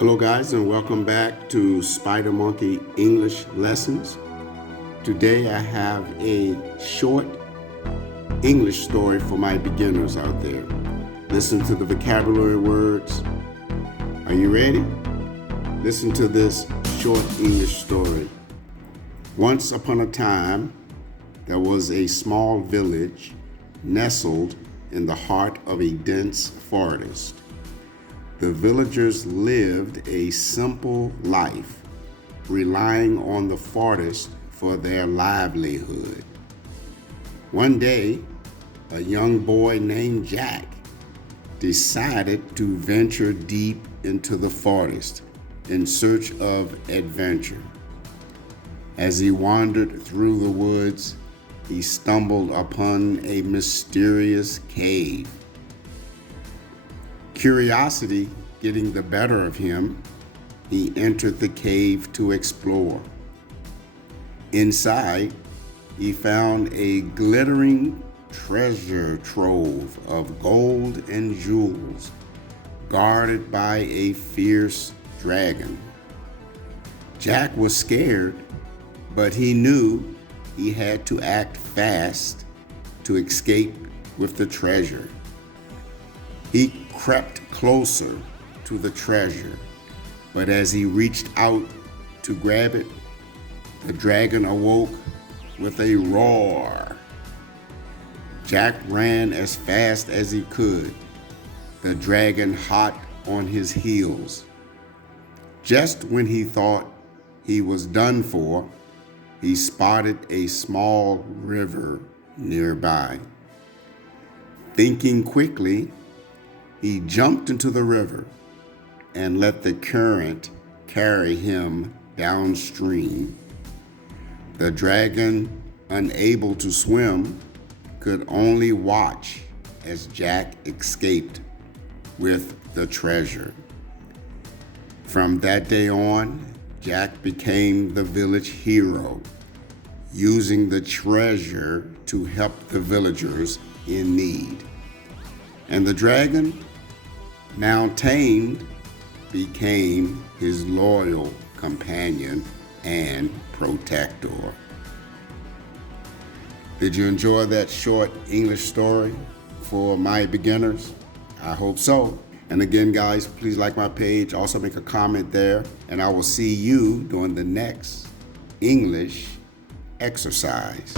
Hello guys, and welcome back to Spider Monkey English Lessons. Today I have a short English story for my beginners out there. Listen to the vocabulary words. Are you ready? Listen to this short English story. Once upon a time, there was a small village nestled in the heart of a dense forest. The villagers lived a simple life, relying on the forest for their livelihood. One day, a young boy named Jack decided to venture deep into the forest in search of adventure. As he wandered through the woods, he stumbled upon a mysterious cave. Curiosity getting the better of him, he entered the cave to explore. Inside, he found a glittering treasure trove of gold and jewels, guarded by a fierce dragon. Jack was scared, but he knew he had to act fast to escape with the treasure. He crept closer to the treasure, but as he reached out to grab it, the dragon awoke with a roar. Jack ran as fast as he could, the dragon hot on his heels. Just when he thought he was done for, he spotted a small river nearby. Thinking quickly, he jumped into the river and let the current carry him downstream. The dragon, unable to swim, could only watch as Jack escaped with the treasure. From that day on, Jack became the village hero, using the treasure to help the villagers in need. And the dragon, now tamed, became his loyal companion and protector. Did you enjoy that short English story for my beginners? I hope so. And again, guys, please like my page. Also make a comment there, and I will see you during the next English exercise.